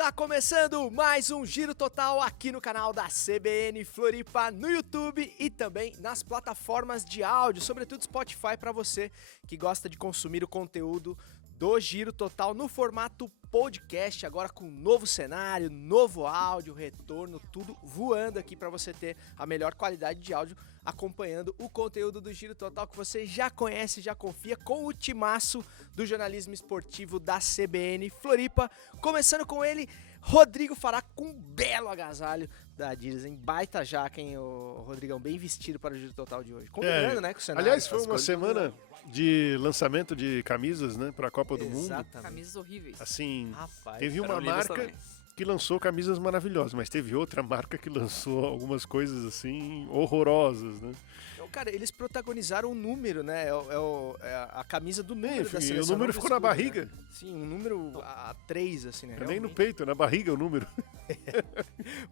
Tá começando mais um Giro Total aqui no canal da CBN Floripa, no YouTube e também nas plataformas de áudio, sobretudo Spotify, para você que gosta de consumir o conteúdo do Giro Total no formato podcast, agora com novo cenário, novo áudio, retorno, tudo voando aqui para você ter a melhor qualidade de áudio acompanhando o conteúdo do Giro Total que você já conhece, já confia, com o timaço do jornalismo esportivo da CBN Floripa, começando com ele, Rodrigo Faraco, com um belo agasalho da Adidas, hein? Baita jaca, hein, o Rodrigão, bem vestido para o Giro Total de hoje. Combinando, né, com o cenário. Aliás, foi uma semana de lançamento de camisas, né, para a Copa do Mundo. Camisas horríveis. Assim, Rapaz, teve uma marca que lançou camisas maravilhosas, mas teve outra marca que lançou algumas coisas assim horrorosas, né? Então, cara, eles protagonizaram o número, né? É a camisa do número da E seleção. o número ficou na barriga. Né? Sim, um número a 3, assim, né? Nem no peito, na barriga o número.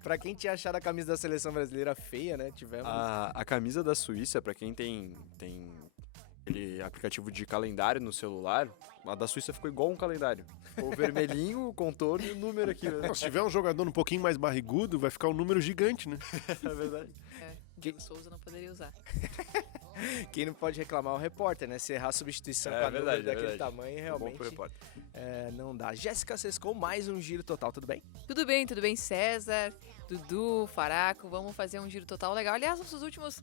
Pra quem tinha achado a camisa da seleção brasileira feia, né? Tivemos. A camisa da Suíça, pra quem tem aquele aplicativo de calendário no celular, a da Suíça ficou igual um calendário. O vermelhinho, o contorno e o número aqui. Né? Se tiver um jogador um pouquinho mais barrigudo, vai ficar um número gigante, né? É verdade. Diego Souza não poderia usar. Quem não pode reclamar é o repórter, né? Se errar a substituição É com a verdade, número daquele verdade. tamanho, Bom realmente pro repórter. não dá. Jéssica Sescon, mais um Giro Total, tudo bem? Tudo bem, César, Dudu, Faraco, vamos fazer um Giro Total legal. Aliás, os últimos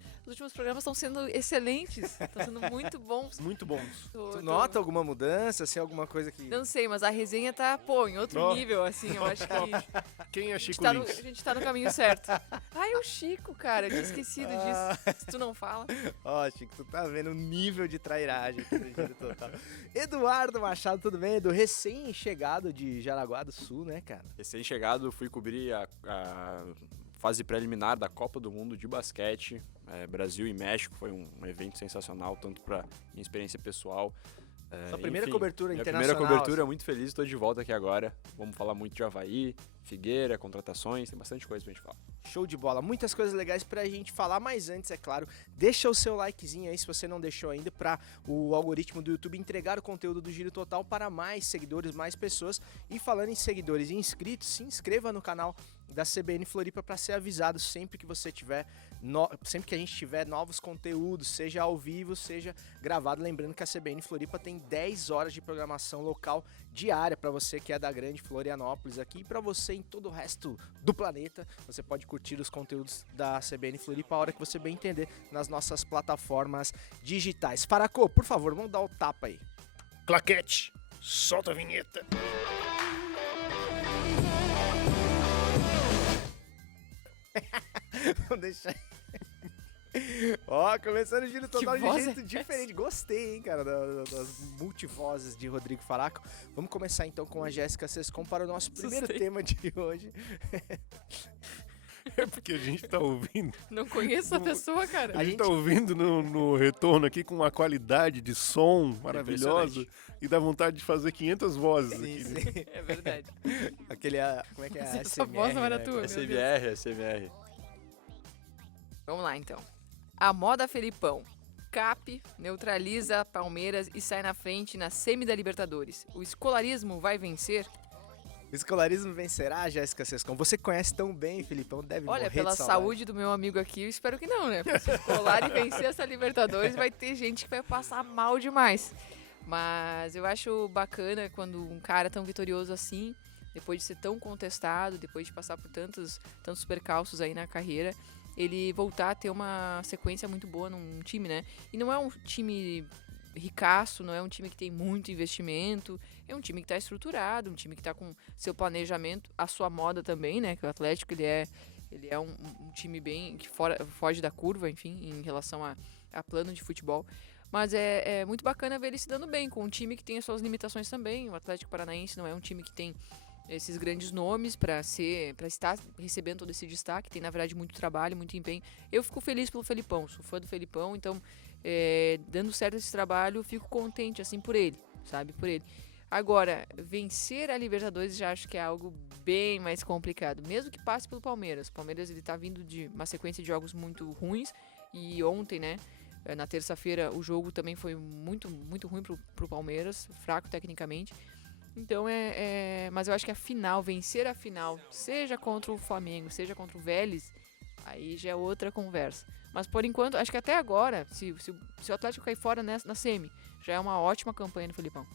programas estão sendo excelentes, estão sendo muito bons. Muito bons. Tu nota alguma mudança, se alguma coisa que... Não sei, mas a resenha tá, em outro Ó. nível, assim, eu acho que Quem é a gente, Chico tá Lins? a gente tá no caminho certo. Ai, o Chico, cara, eu tinha esquecido disso, se tu não fala. Ó, Chico, tu tá vendo o nível de trairagem aqui do Giro Total. Eduardo Machado, tudo bem? Edu, recém-chegado de Jaraguá do Sul, né, cara? Recém-chegado, fui cobrir a fase preliminar da Copa do Mundo de basquete. Brasil e México, foi um evento sensacional, tanto pra minha experiência pessoal. Sua primeira enfim, cobertura minha internacional. primeira cobertura, muito feliz, estou de volta aqui agora. Vamos falar muito de Avaí, Figueira, contratações, tem bastante coisa pra gente falar. Show de bola, muitas coisas legais pra gente falar, mas antes, é claro, deixa o seu likezinho aí se você não deixou ainda, pra o algoritmo do YouTube entregar o conteúdo do Giro Total para mais seguidores, mais pessoas. E falando em seguidores e inscritos, se inscreva no canal da CBN Floripa para ser avisado sempre que você tiver, sempre que a gente tiver novos conteúdos, seja ao vivo, seja gravado. Lembrando que a CBN Floripa tem 10 horas de programação local diária para você que é da grande Florianópolis aqui, e para você em todo o resto do planeta. Você pode curtir os conteúdos da CBN Floripa a hora que você bem entender nas nossas plataformas digitais. Faraco, por favor, vamos dar o tapa aí. Claquete, solta a vinheta. Vamos deixar. Ó, começando o Giro Total de voz jeito é diferente. Gostei, hein, cara, das multivozes de Rodrigo Faraco. Vamos começar então com a Jéssica Sescon para o nosso primeiro Assustei. tema de hoje. É porque a gente tá ouvindo. Não conheço a pessoa, cara. A gente tá ouvindo no retorno aqui com uma qualidade de som maravilhosa Impressionante. e dá vontade de fazer 500 vozes Sim, aqui. né? sim. É verdade. Aquele, como é que é? Essa ASMR, voz não era né, tua. cara? SMR. Vamos lá, então. A moda Felipão. Cap neutraliza Palmeiras e sai na frente na semi da Libertadores. O escolarismo vai vencer? O escolarismo vencerá, Jéssica Sescon? Você conhece tão bem, Filipão, deve Olha, morrer pela de saudade. saúde do meu amigo aqui, eu espero que não, né? Porque se escolar e vencer essa Libertadores, vai ter gente que vai passar mal demais. Mas eu acho bacana quando um cara tão vitorioso assim, depois de ser tão contestado, depois de passar por tantos percalços aí na carreira, ele voltar a ter uma sequência muito boa num time, né? E não é um time ricaço, não é um time que tem muito investimento, é um time que está estruturado, um time que está com seu planejamento, a sua moda também, né? Que o Atlético, ele é um time bem que foge da curva, enfim, em relação a plano de futebol. Mas é muito bacana ver ele se dando bem com um time que tem as suas limitações também. O Atlético Paranaense não é um time que tem esses grandes nomes para estar recebendo todo esse destaque, tem na verdade muito trabalho, muito empenho. Eu fico feliz pelo Felipão, sou fã do Felipão, então dando certo esse trabalho, fico contente assim por ele, sabe, por ele. Agora, vencer a Libertadores já acho que é algo bem mais complicado, mesmo que passe pelo Palmeiras. O Palmeiras ele tá vindo de uma sequência de jogos muito ruins e ontem, né, na terça-feira o jogo também foi muito, muito ruim pro Palmeiras, fraco tecnicamente. Então mas eu acho que vencer a final, seja contra o Flamengo, seja contra o Vélez, aí já é outra conversa. Mas por enquanto, acho que até agora, se o Atlético cair fora na semi, já é uma ótima campanha no Filipão.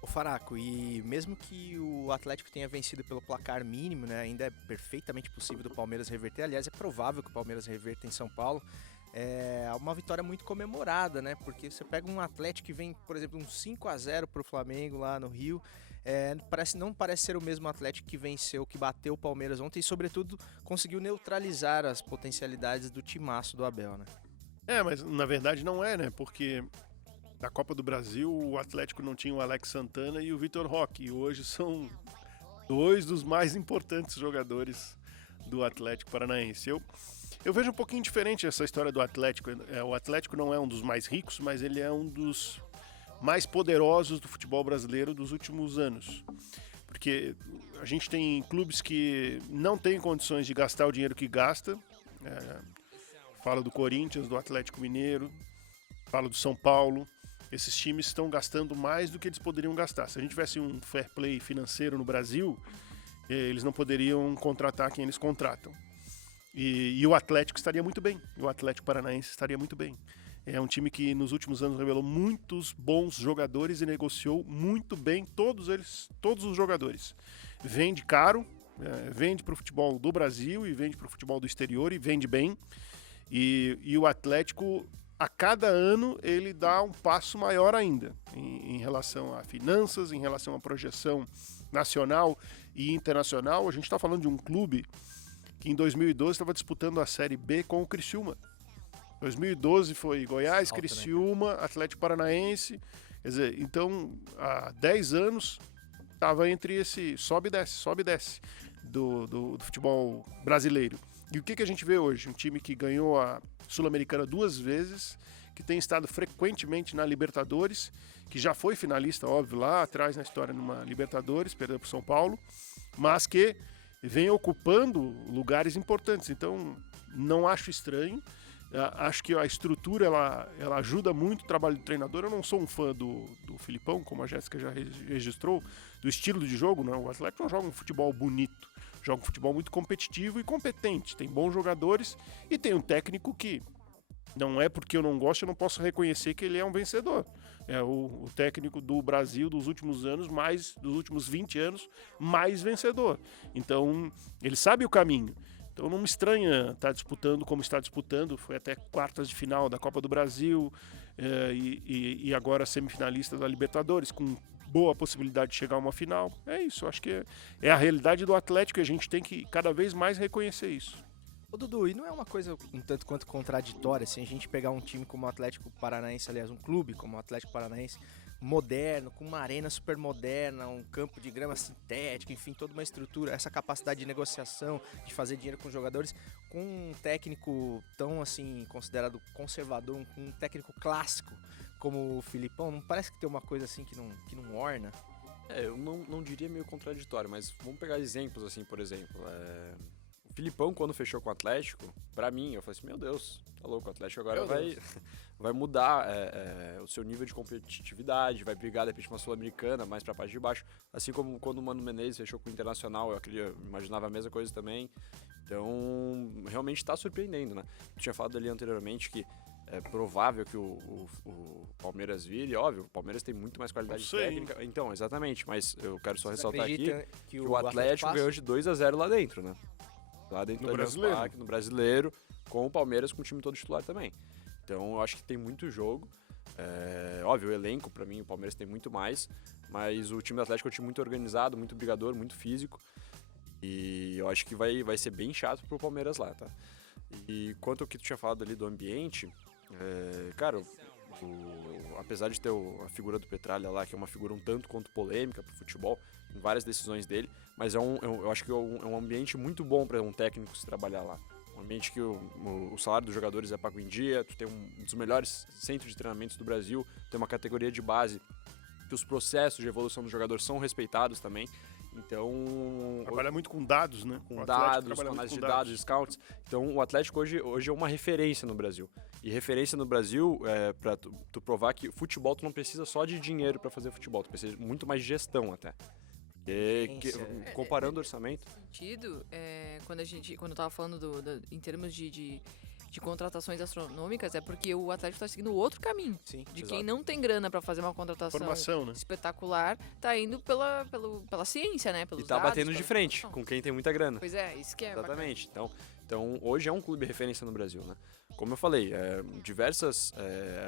O Faraco, e mesmo que o Atlético tenha vencido pelo placar mínimo, né, ainda é perfeitamente possível do Palmeiras reverter. Aliás, é provável que o Palmeiras reverta em São Paulo. É uma vitória muito comemorada, né? Porque você pega um Atlético que vem, por exemplo, um 5-0 pro Flamengo lá no Rio. Não parece ser o mesmo Atlético que venceu, que bateu o Palmeiras ontem e, sobretudo, conseguiu neutralizar as potencialidades do timaço do Abel, né? Mas na verdade não é, né? Porque na Copa do Brasil o Atlético não tinha o Alex Santana e o Vitor Roque. E hoje são dois dos mais importantes jogadores do Atlético Paranaense. Eu vejo um pouquinho diferente essa história do Atlético. O Atlético não é um dos mais ricos, mas ele é um dos mais poderosos do futebol brasileiro dos últimos anos. Porque a gente tem clubes que não têm condições de gastar o dinheiro que gasta. Falo do Corinthians, do Atlético Mineiro, falo do São Paulo. Esses times estão gastando mais do que eles poderiam gastar. Se a gente tivesse um fair play financeiro no Brasil, eles não poderiam contratar quem eles contratam. E o Atlético estaria muito bem. O Atlético Paranaense estaria muito bem. É um time que nos últimos anos revelou muitos bons jogadores e negociou muito bem todos os jogadores. Vende caro, vende para o futebol do Brasil e vende para o futebol do exterior e vende bem. E o Atlético, a cada ano, ele dá um passo maior ainda em relação a finanças, em relação à projeção nacional e internacional. A gente está falando de um clube que em 2012 estava disputando a Série B com o Criciúma. 2012 foi Goiás, Criciúma, Atlético Paranaense. Quer dizer, então, há 10 anos, estava entre esse sobe e desce do futebol brasileiro. E o que a gente vê hoje? Um time que ganhou a Sul-Americana 2 vezes, que tem estado frequentemente na Libertadores, que já foi finalista, óbvio, lá atrás na história numa Libertadores, perdeu para o São Paulo, mas que vem ocupando lugares importantes. Então, não acho estranho. Acho que a estrutura ela ajuda muito o trabalho do treinador. Eu não sou um fã do Filipão, como a Jéssica já registrou, do estilo de jogo. Não. O Atlético não joga um futebol bonito, joga um futebol muito competitivo e competente. Tem bons jogadores e tem um técnico que não é porque eu não gosto, eu não posso reconhecer que ele é um vencedor. É o técnico do Brasil dos últimos anos, dos últimos 20 anos, mais vencedor. Então, ele sabe o caminho. Então não me estranha estar disputando como está disputando, foi até quartas de final da Copa do Brasil e agora semifinalista da Libertadores, com boa possibilidade de chegar a uma final. É isso, acho que é a realidade do Atlético e a gente tem que cada vez mais reconhecer isso. Ô Dudu, e não é uma coisa um tanto quanto contraditória, assim, a gente pegar um time como o Atlético Paranaense, aliás, um clube como o Atlético Paranaense, moderno, com uma arena super moderna, um campo de grama sintética, enfim, toda uma estrutura, essa capacidade de negociação, de fazer dinheiro com os jogadores, com um técnico tão, assim, considerado conservador, um técnico clássico como o Filipão, não parece que tem uma coisa assim que não orna? Eu não diria meio contraditório, mas vamos pegar exemplos, assim, por exemplo, o Filipão, quando fechou com o Atlético, pra mim, eu falei assim, meu Deus, tá louco, o Atlético agora vai mudar o seu nível de competitividade, vai brigar, de repente, uma Sul-Americana, mais pra parte de baixo. Assim como quando o Mano Menezes fechou com o Internacional, eu imaginava a mesma coisa também. Então, realmente tá surpreendendo, né? Eu tinha falado ali anteriormente que é provável que o Palmeiras vire, óbvio, o Palmeiras tem muito mais qualidade técnica. Então, exatamente, mas eu quero só ressaltar aqui que o Atlético ganhou de 2-0 lá dentro, né? Lá dentro do Brasileiro. No Brasileiro, com o Palmeiras com o time todo titular também. Então eu acho que tem muito jogo. Óbvio, o elenco, pra mim, o Palmeiras tem muito mais, mas o time do Atlético é um time muito organizado, muito brigador, muito físico. E eu acho que vai ser bem chato pro Palmeiras lá, tá? E quanto ao que tu tinha falado ali do ambiente, cara, apesar de ter a figura do Petralha lá, que é uma figura um tanto quanto polêmica pro futebol, em várias decisões dele, mas eu acho que é um ambiente muito bom para um técnico se trabalhar lá. Um ambiente que o salário dos jogadores é pago em dia, tu tem um dos melhores centros de treinamentos do Brasil, tem uma categoria de base que os processos de evolução dos jogadores são respeitados também. Então, Trabalha muito com dados, né? com O Atlético dados, trabalha com muito análise de dados, scouts. Então, o Atlético hoje é uma referência no Brasil. E referência no Brasil, pra tu provar que futebol tu não precisa só de dinheiro para fazer futebol, tu precisa muito mais de gestão até. Comparando o orçamento. Sentido, quando eu tava falando em termos de contratações astronômicas, é porque o Atlético tá seguindo outro caminho. Sim. De Exato. quem não tem grana pra fazer uma contratação Formação, né? espetacular, tá indo pela ciência, né? E Pelos tá dados, batendo de pela frente informação. com quem tem muita grana. Pois é, isso que é bacana. Exatamente. Então, hoje é um clube referência no Brasil, né? Como eu falei, diversas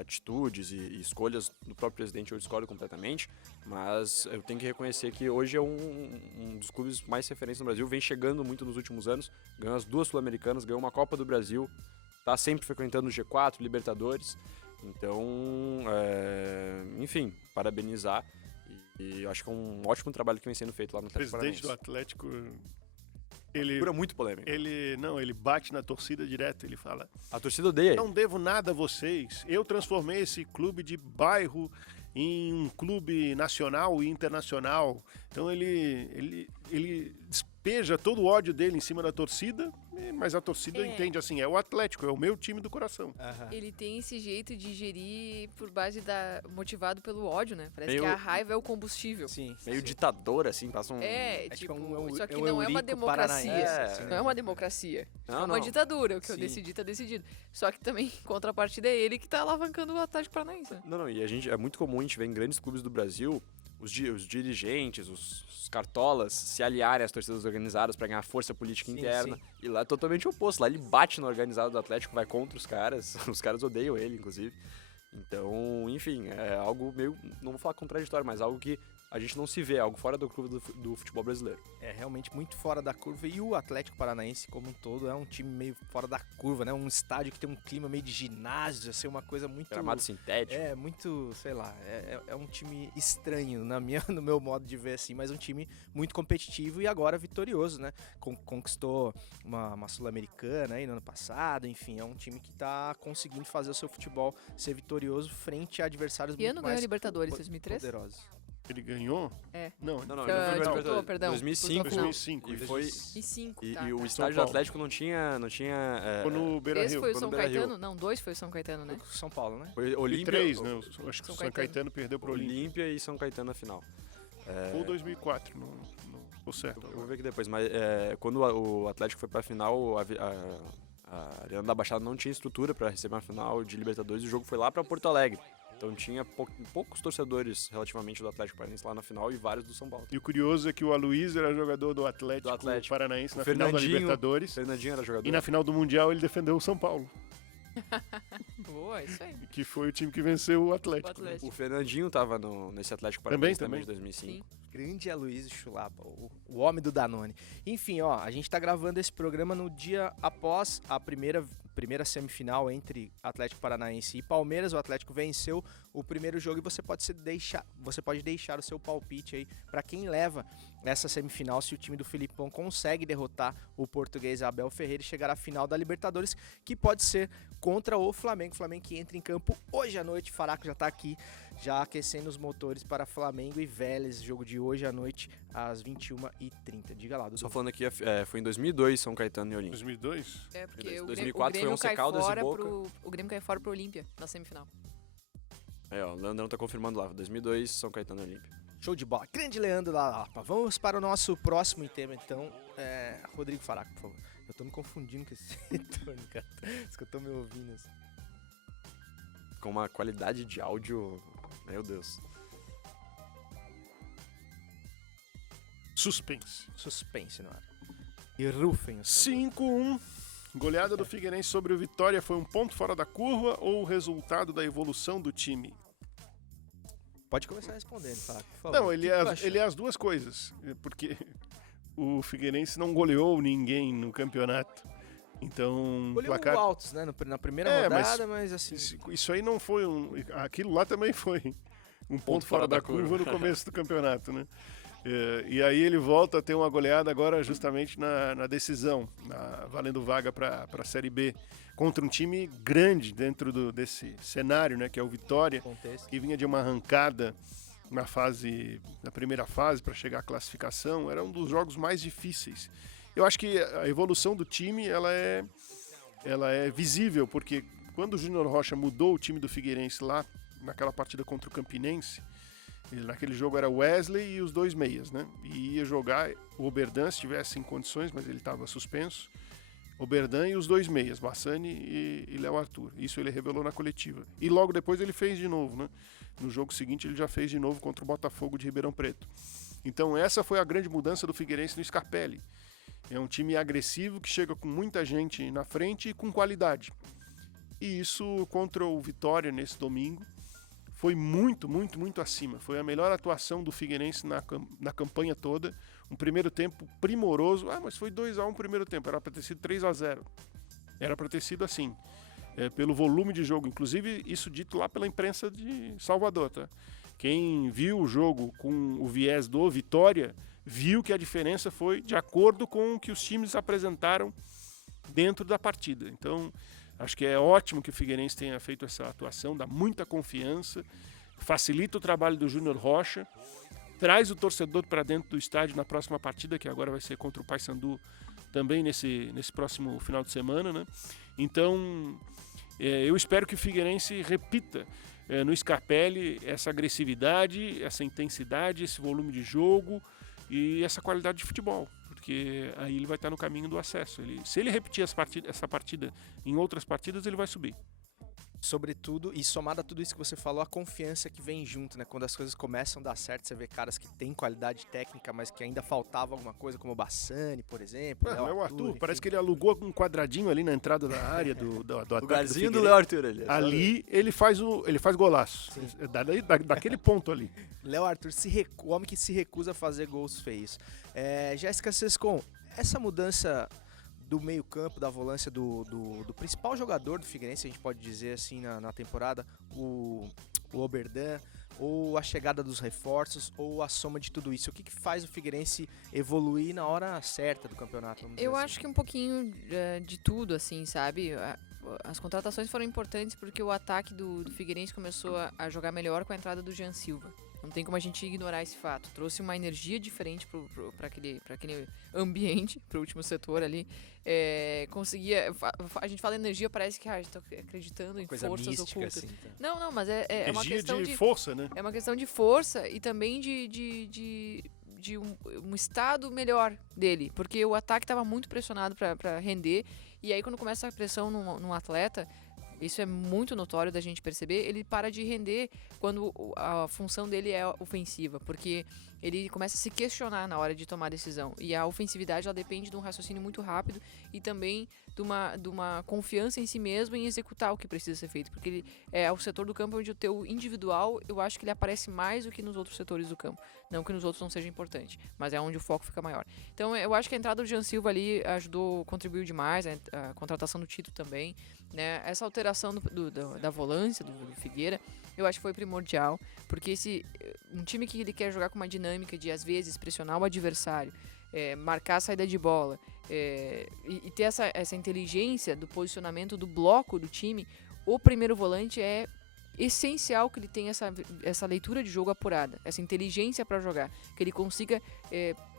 atitudes e escolhas do próprio presidente eu discordo completamente, mas eu tenho que reconhecer que hoje é um dos clubes mais referência no Brasil, vem chegando muito nos últimos anos, ganhou as 2 Sul-Americanas, ganhou uma Copa do Brasil, tá sempre frequentando o G4, Libertadores, então, enfim, parabenizar e eu acho que é um ótimo trabalho que vem sendo feito lá no O Atlético presidente do Paranaense. Atlético, ele Figura muito polêmica. ele bate na torcida direto, ele fala: A torcida odeia ele. não devo nada a vocês, eu transformei esse clube de bairro em um clube nacional e internacional. Então ele despeja todo o ódio dele em cima da torcida, mas a torcida entende assim, é o Atlético, é o meu time do coração. Ele tem esse jeito de gerir por base motivado pelo ódio, né? Parece Meio- que a raiva é o combustível. Sim. Meio ditador, assim, passa um... Tipo, um só que é um não é uma Eurico democracia. paranaense, assim, Não né? é uma democracia. Não, É uma não. ditadura. O que eu Sim. decidi, tá decidido. Só que também, em contrapartida, é ele que tá alavancando o Atlético Paranaense. né? Não, e é muito comum a gente ver em grandes clubes do Brasil os dirigentes, os cartolas se aliarem às torcidas organizadas para ganhar força política Sim, interna. sim. E lá é totalmente oposto. Lá ele bate no organizado do Atlético, vai contra os caras. Os caras odeiam ele, inclusive. Então, enfim, é algo meio, não vou falar contraditório, mas algo que a gente não se vê, algo fora do clube do futebol brasileiro. É realmente muito fora da curva. E o Atlético Paranaense, como um todo, é um time meio fora da curva, né? Um estádio que tem um clima meio de ginásio, assim, uma coisa muito... Gramado sintético. É, muito, sei lá, é um time estranho no meu modo de ver, assim, mas um time muito competitivo e agora vitorioso, né? Conquistou uma Sul-Americana aí no ano passado, enfim, é um time que tá conseguindo fazer o seu futebol ser vitorioso frente a adversários Que muito ano ganhou a mais Libertadores? 2003? poderosos. Ele ganhou? É. Não, Não, Foi, ele foi disputou, Libertadores. perdão, 2005. disputou a 2005. E foi... E 5, E, tá, e o tá. estádio do Paulo. Atlético não tinha Ficou no Esse Beira-Rio. foi o ficou São no Beira-Rio. Caetano? Não, 2 foi o São Caetano, né? São Paulo, né? Foi E Olímpia, 3, né? Acho que São o São Caetano perdeu pro Olímpia. Olímpia e São Caetano na final. Ou 2004, não ficou certo. Eu vou ver aqui depois, mas quando o Atlético foi pra final, a Arena da Baixada não tinha estrutura pra receber uma final de Libertadores e o jogo foi lá pra Porto Alegre. Então tinha poucos torcedores relativamente do Atlético Paranaense lá na final e vários do São Paulo. E o curioso é que o Aloysio era jogador do Atlético Paranaense O na final da Fernandinho- Libertadores. Fernandinho era jogador. E na final do Mundial ele defendeu o São Paulo, Boa, isso aí. que foi o time que venceu o O Atlético. Atlético. O Fernandinho tava nesse Atlético Também, Paranaense também de também. 2005. Grande Aloysio Chulapa, o homem do Danone. Enfim, ó, a gente tá gravando esse programa no dia após a primeira semifinal entre Atlético Paranaense e Palmeiras. O Atlético venceu o primeiro jogo e você pode deixar o seu palpite aí para quem leva essa semifinal, se o time do Filipão consegue derrotar o português Abel Ferreira e chegar à final da Libertadores, que pode ser contra o Flamengo. O Flamengo que entra em campo hoje à noite. Faraco já tá aqui, já aquecendo os motores para Flamengo e Vélez, jogo de hoje à noite às 21h30. Diga lá, Dudu. Só falando aqui, foi em 2002 São Caetano e Olímpia. 2002? É, porque o 2004 Grêmio foi Once cai Caldas e fora Boca. o Grêmio cai fora pro Olímpia na semifinal. O Leandrão tá confirmando lá, 2002 São Caetano e Olímpia. Show de bola. Grande Leandro Lapa. Vamos para o nosso próximo tema, então. Rodrigo Faraco, por favor. Eu tô me confundindo com esse retorno, cara. Isso que eu tô me ouvindo. Assim. Com uma qualidade de áudio, meu Deus. Suspense. Suspense no ar. E rufem os 5-1. Goleada do Figueirense sobre o Vitória foi um ponto fora da curva ou o resultado da evolução do time? Pode começar respondendo, Faraco, por favor. Não, O ele que tu é, achou? ele é as duas coisas. Porque o Figueirense não goleou ninguém no campeonato. Então, Goleou placar... altos, né? Na primeira É, rodada, mas assim... Isso aí não foi aquilo lá também foi um ponto fora da curva no começo do campeonato, né? E aí ele volta a ter uma goleada agora justamente na decisão, valendo vaga para a Série B, contra um time grande dentro desse cenário, né? Que é o Vitória, Contexto. que vinha de uma arrancada na primeira fase, para chegar à classificação, era um dos jogos mais difíceis. Eu acho que a evolução do time, ela é visível, porque quando o Júnior Rocha mudou o time do Figueirense lá, naquela partida contra o Campinense, naquele jogo era Wesley e os 2 meias, né? E ia jogar o Oberdan se tivesse em condições, mas ele estava suspenso. Oberdan e os 2 meias, Bassani e Léo Arthur. Isso ele revelou na coletiva. E logo depois ele fez de novo, né? No jogo seguinte ele já fez de novo contra o Botafogo de Ribeirão Preto. Então essa foi a grande mudança do Figueirense no Scarpelli. É um time agressivo que chega com muita gente na frente e com qualidade. E isso contra o Vitória nesse domingo foi muito, muito, muito acima. Foi a melhor atuação do Figueirense na campanha toda. Um primeiro tempo primoroso. Mas foi 2-1 o primeiro tempo. Era para ter sido 3-0. Era para ter sido assim. Pelo volume de jogo. Inclusive, isso dito lá pela imprensa de Salvador. Tá? Quem viu o jogo com o viés do Vitória, viu que a diferença foi de acordo com o que os times apresentaram dentro da partida. Então, acho que é ótimo que o Figueirense tenha feito essa atuação, dá muita confiança, facilita o trabalho do Júnior Rocha, traz o torcedor para dentro do estádio na próxima partida, que agora vai ser contra o Paysandu também nesse próximo final de semana, né? Então, eu espero que o Figueirense repita no Scarpelli essa agressividade, essa intensidade, esse volume de jogo e essa qualidade de futebol. Porque aí ele vai estar no caminho do acesso. Se ele repetir essa partida em outras partidas, ele vai subir. Sobretudo, e somado a tudo isso que você falou, a confiança que vem junto, né? Quando as coisas começam a dar certo, você vê caras que têm qualidade técnica, mas que ainda faltava alguma coisa, como o Bassani, por exemplo. Léo Arthur, parece que ele alugou um quadradinho ali na entrada da área do ataque. Lugarzinho do Léo Arthur ali. Ali ele faz golaço. Daquele ponto ali. Léo Arthur, o homem que se recusa a fazer gols feios. Jéssica Sescon, essa mudança do meio campo, da volância do principal jogador do Figueirense, a gente pode dizer assim na temporada, o Oberdan, ou a chegada dos reforços, ou a soma de tudo isso? O que faz o Figueirense evoluir na hora certa do campeonato? Eu acho que um pouquinho de tudo, assim, sabe? As contratações foram importantes porque o ataque do Figueirense começou a jogar melhor com a entrada do Jean Silva. Não tem como a gente ignorar esse fato. Trouxe uma energia diferente para aquele ambiente, para o último setor ali. Conseguia... A gente fala energia, parece que estou acreditando em coisa forças mística, ocultas. assim, tá? Não, mas é uma questão de força, né? É uma questão de força e também de um estado melhor dele. Porque o ataque estava muito pressionado para render. E aí quando começa a pressão num atleta... Isso é muito notório da gente perceber. Ele para de render quando a função dele é ofensiva, porque ele começa a se questionar na hora de tomar decisão. E a ofensividade ela depende de um raciocínio muito rápido e também de uma confiança em si mesmo em executar o que precisa ser feito. Porque ele é o setor do campo onde o teu individual, eu acho que ele aparece mais do que nos outros setores do campo. Não que nos outros não seja importante, mas é onde o foco fica maior. Então eu acho que a entrada do Jean Silva ali contribuiu demais, a contratação do Tito também. Né? Essa alteração da volância do Figueira, eu acho que foi primordial, porque um time que ele quer jogar com uma dinâmica de, às vezes, pressionar o adversário, marcar a saída de bola, e ter essa inteligência do posicionamento do bloco do time, o primeiro volante é essencial que ele tenha essa leitura de jogo apurada, essa inteligência para jogar, que ele consiga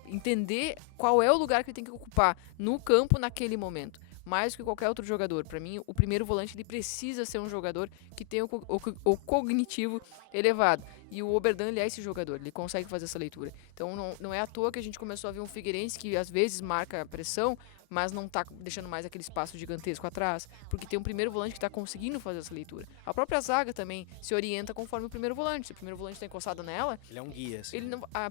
entender qual é o lugar que ele tem que ocupar no campo naquele momento. Mais do que qualquer outro jogador. Para mim, o primeiro volante ele precisa ser um jogador que tenha o cognitivo elevado. E o Oberdan, ele é esse jogador, ele consegue fazer essa leitura. Então, não é à toa que a gente começou a ver um Figueirense que às vezes marca a pressão, mas não tá deixando mais aquele espaço gigantesco atrás, porque tem um primeiro volante que tá conseguindo fazer essa leitura. A própria zaga também se orienta conforme o primeiro volante. Se o primeiro volante tá encostado nela, ele é um guia, assim. a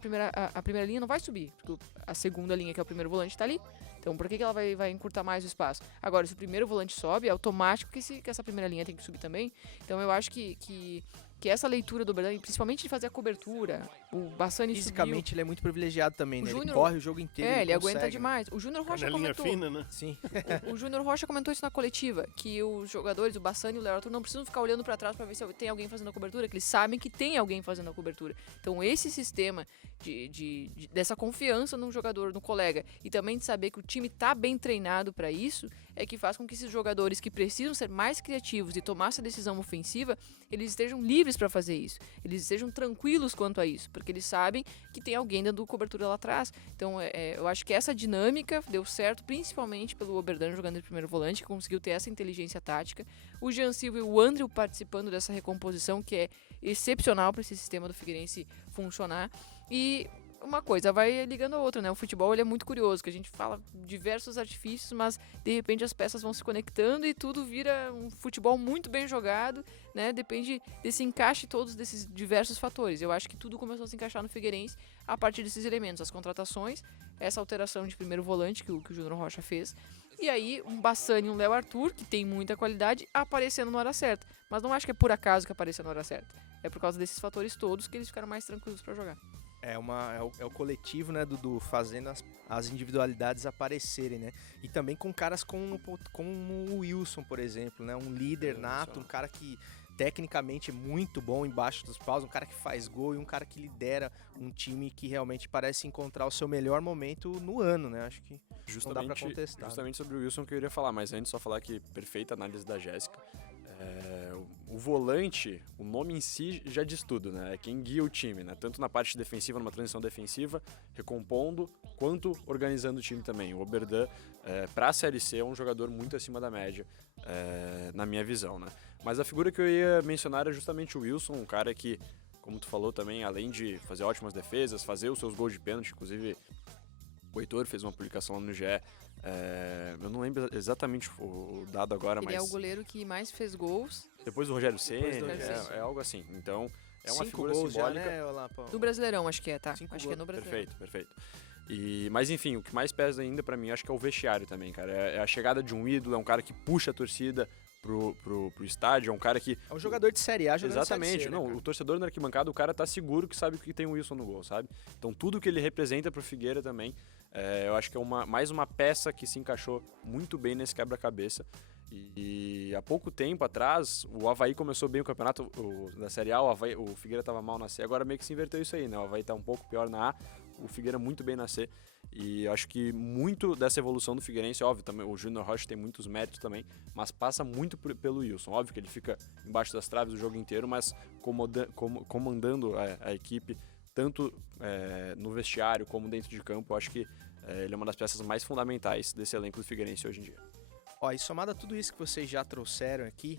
primeira linha não vai subir, porque a segunda linha, que é o primeiro volante, tá ali. Então, por que ela vai encurtar mais o espaço? Agora, se o primeiro volante sobe, é automático que essa primeira linha tem que subir também. Então, eu acho que essa leitura do Oberdan, principalmente de fazer a cobertura, o Bassani fisicamente ele é muito privilegiado também, né? Júnior, ele corre o jogo inteiro, ele aguenta demais. O Júnior Rocha comentou... fina, né? Sim. O Júnior Rocha comentou isso na coletiva, que os jogadores, o Bassani e o Léo Arthur, não precisam ficar olhando para trás para ver se tem alguém fazendo a cobertura, que eles sabem que tem alguém fazendo a cobertura. Então, esse sistema dessa confiança no jogador, no colega, e também de saber que o time tá bem treinado para isso, é que faz com que esses jogadores que precisam ser mais criativos e tomar essa decisão ofensiva, eles estejam livres para fazer isso. Eles estejam tranquilos quanto a isso, porque eles sabem que tem alguém dando cobertura lá atrás. Então, eu acho que essa dinâmica deu certo, principalmente pelo Oberdan jogando de primeiro volante, que conseguiu ter essa inteligência tática. O Jean Silva e o Andrew participando dessa recomposição, que é excepcional para esse sistema do Figueirense funcionar. E uma coisa vai ligando a outra, né? O futebol ele é muito curioso, que a gente fala diversos artifícios, mas de repente as peças vão se conectando e tudo vira um futebol muito bem jogado, né? Depende desse encaixe todos desses diversos fatores. Eu acho que tudo começou a se encaixar no Figueirense a partir desses elementos, as contratações, essa alteração de primeiro volante que o Júnior Rocha fez, e aí um Bassani e um Léo Arthur, que tem muita qualidade, aparecendo na hora certa. Mas não acho que é por acaso que apareceu na hora certa. É por causa desses fatores todos que eles ficaram mais tranquilos para jogar. É o coletivo, né, Dudu, fazendo as individualidades aparecerem, né? E também com caras como o Wilson, por exemplo, né? Um líder nato, um cara que tecnicamente é muito bom embaixo dos paus, um cara que faz gol e um cara que lidera um time que realmente parece encontrar o seu melhor momento no ano, né? Acho que não dá pra contestar. Justamente sobre o Wilson que eu iria falar, mas antes só falar que perfeita análise da Jéssica. O volante, o nome em si já diz tudo, né? É quem guia o time, né? Tanto na parte defensiva, numa transição defensiva, recompondo, quanto organizando o time também. O Oberdan, pra Série C, é um jogador muito acima da média, na minha visão, né? Mas a figura que eu ia mencionar era justamente o Wilson, um cara que, como tu falou também, além de fazer ótimas defesas, fazer os seus gols de pênalti, inclusive o Heitor fez uma publicação lá no GE. Eu não lembro exatamente o dado agora, mas... Ele é o goleiro que mais fez gols. Depois do Rogério Ceni, Rogério é algo assim. Então, é uma 5 figura gols simbólica. Já, né, Olapa? Do Brasileirão, acho que é, tá? 5 Acho que é no Brasileirão. Perfeito. Mas enfim, o que mais pesa ainda pra mim, acho que é o vestiário também, cara. É a chegada de um ídolo, é um cara que puxa a torcida pro estádio, é um cara que... É um jogador de Série A jogando Exatamente, Série C, né, não, cara? o torcedor na arquibancada, o cara tá seguro que sabe que tem o Wilson no gol, sabe? Então tudo que ele representa pro Figueira também, eu acho que é mais uma peça que se encaixou muito bem nesse quebra-cabeça. E há pouco tempo atrás, o Avaí começou bem o campeonato da Série A, o Figueira tava mal na C, agora meio que se inverteu isso aí, né? O Avaí tá um pouco pior na A, o Figueira muito bem na C. E acho que muito dessa evolução do Figueirense, óbvio, também o Júnior Rocha tem muitos méritos também, mas passa muito pelo Wilson. Óbvio que ele fica embaixo das traves o jogo inteiro, mas comandando a equipe, tanto no vestiário como dentro de campo, eu acho que ele é uma das peças mais fundamentais desse elenco do Figueirense hoje em dia. Ó, e somado a tudo isso que vocês já trouxeram aqui,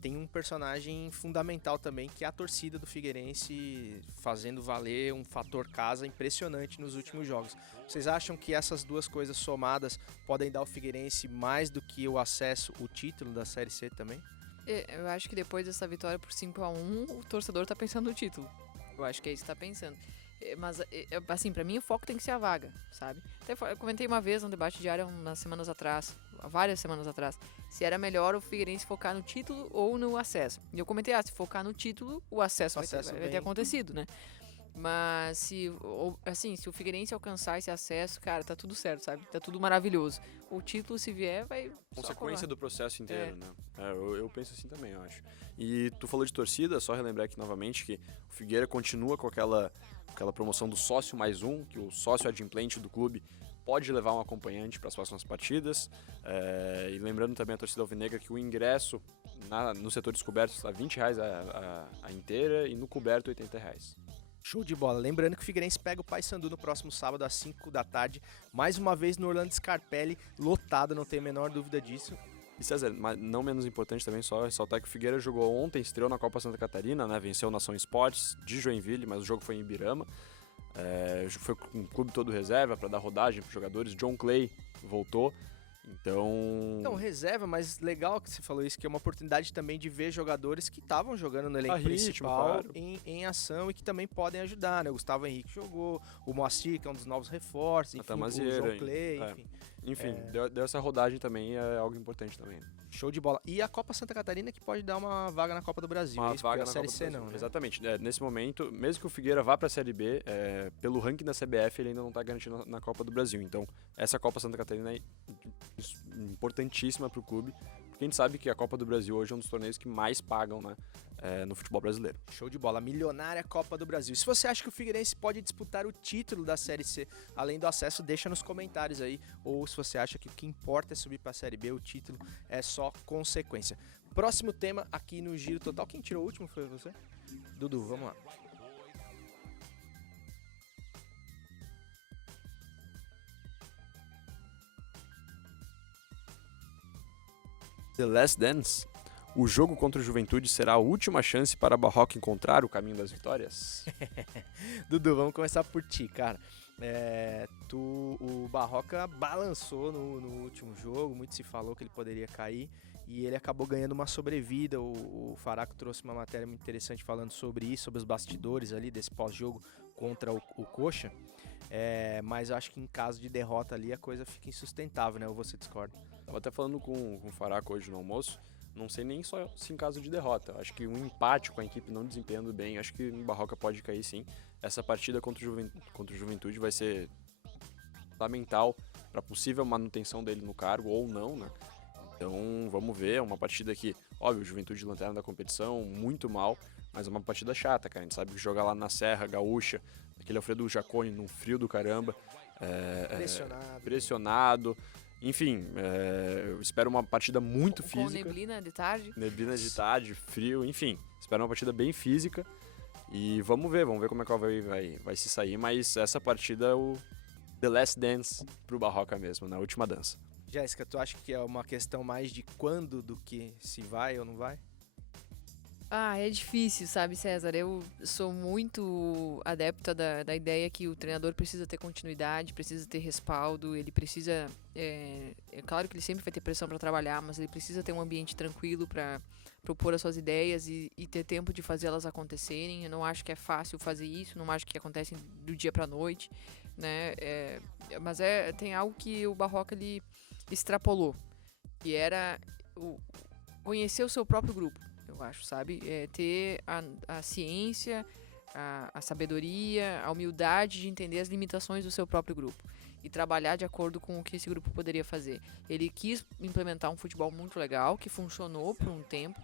tem um personagem fundamental também, que é a torcida do Figueirense fazendo valer um fator casa impressionante nos últimos jogos. Vocês acham que essas duas coisas somadas podem dar ao Figueirense mais do que o acesso, o título da Série C também? Eu acho que depois dessa vitória por 5-1, o torcedor tá pensando no título. Eu acho que é isso que tá pensando. Mas, assim, pra mim o foco tem que ser a vaga, sabe? Até eu comentei uma vez no debate diário várias semanas atrás, se era melhor o Figueirense focar no título ou no acesso. E eu comentei, se focar no título, o acesso vai ter acontecido, né? Mas se o Figueirense alcançar esse acesso, cara, tá tudo certo, sabe? Tá tudo maravilhoso. O título, se vier, vai Consequência do processo inteiro, né? Eu penso assim também, eu acho. E tu falou de torcida, só relembrar aqui novamente que o Figueira continua com aquela promoção do sócio mais um, que o sócio adimplente do clube pode levar um acompanhante para as próximas partidas. E lembrando também a torcida alvinegra que o ingresso no setor descoberto está R$20 a inteira e no coberto R$80. Show de bola. Lembrando que o Figueirense pega o Paysandu no próximo sábado às 5 da tarde, mais uma vez no Orlando Scarpelli, lotado, não tenho a menor dúvida disso. E César, mas não menos importante também, só ressaltar que o Figueira jogou ontem, estreou na Copa Santa Catarina, né? Venceu o Nação Esportes de Joinville, mas o jogo foi em Ibirama. Foi com o clube todo reserva para dar rodagem para os jogadores. John Clay voltou. Então, reserva, mas legal que você falou isso, que é uma oportunidade também de ver jogadores que estavam jogando no elenco principal, claro, em ação e que também podem ajudar, né? O Gustavo Henrique jogou, o Moacir, que é um dos novos reforços, enfim, o João Clay, enfim, deu essa rodagem também, é algo importante também. Show de bola. E a Copa Santa Catarina que pode dar uma vaga na Copa do Brasil, Uma vaga na Série Copa C do Brasil. não, né? Exatamente. Nesse momento, mesmo que o Figueira vá para a Série B, pelo ranking da CBF ele ainda não está garantido na Copa do Brasil. Então, essa Copa Santa Catarina é importantíssima para o clube, porque a gente sabe que a Copa do Brasil hoje é um dos torneios que mais pagam, né, no futebol brasileiro. Show de bola, milionária Copa do Brasil. Se você acha que o Figueirense pode disputar o título da Série C, além do acesso, deixa nos comentários aí. Ou se você acha que o que importa é subir para a Série B, o título é só consequência. Próximo tema aqui no Giro Total. Quem tirou o último foi você? Dudu, vamos lá. The Last Dance. O jogo contra o Juventude será a última chance para a Barroca encontrar o caminho das vitórias? Dudu, vamos começar por ti, cara. O Barroca balançou no último jogo, muito se falou que ele poderia cair e ele acabou ganhando uma sobrevida. O Faraco trouxe uma matéria muito interessante falando sobre isso, sobre os bastidores ali desse pós-jogo contra o Coxa. Mas eu acho que em caso de derrota ali a coisa fica insustentável, né? Ou você discorda? Tava até falando com o Faraco hoje no almoço. Não sei nem só se em caso de derrota. Acho que um empate com a equipe não desempenhando bem, acho que o Barroca pode cair sim. Essa partida contra o Juventude vai ser fundamental para possível manutenção dele no cargo ou não, né? Então vamos ver, é uma partida que, óbvio, o Juventude lanterna da competição, muito mal, mas é uma partida chata, cara. A gente sabe que jogar lá na Serra Gaúcha, aquele Alfredo Jaconi num frio do caramba, pressionado. Enfim, eu espero uma partida muito física. Com neblina de tarde. Neblina de tarde, frio, enfim. Espero uma partida bem física. E vamos ver como é que vai se sair. Mas essa partida é o The Last Dance pro Barroca mesmo, na última dança. Jéssica, tu acha que é uma questão mais de quando do que se vai ou não vai? É difícil, sabe, César? Eu sou muito adepta da ideia que o treinador precisa ter continuidade, precisa ter respaldo, ele precisa... É claro que ele sempre vai ter pressão para trabalhar, mas ele precisa ter um ambiente tranquilo para propor as suas ideias e ter tempo de fazê-las acontecerem. Eu não acho que é fácil fazer isso, não acho que acontece do dia para noite, né? Mas tem algo que o Barroca ele extrapolou, que era conhecer o seu próprio grupo. Eu acho, sabe? Ter a ciência, a sabedoria, a humildade de entender as limitações do seu próprio grupo e trabalhar de acordo com o que esse grupo poderia fazer. Ele quis implementar um futebol muito legal, que funcionou por um tempo,